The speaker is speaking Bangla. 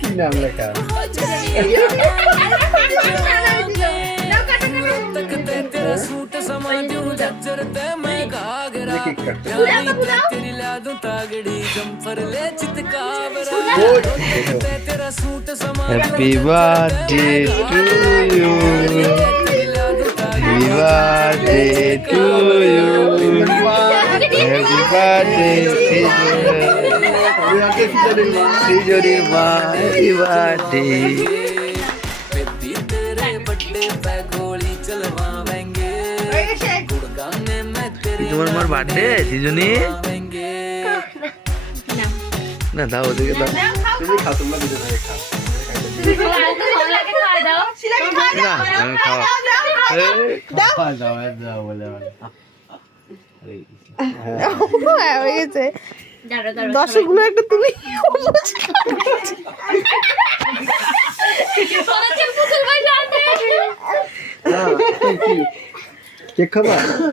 কি নাম লেখা Happy birthday to you. Happy birthday to you. Happy birthday Srijori ma. Happy birthday. তোমার মার বার্থডে সৃজনী না দাও ওদিকে দাও তুমি খাও তোমরা দুজনে খাও না আমি খাওয়া দাও বলে হয়ে গেছে দর্শকগুলো একটা তুমি কেক খাবা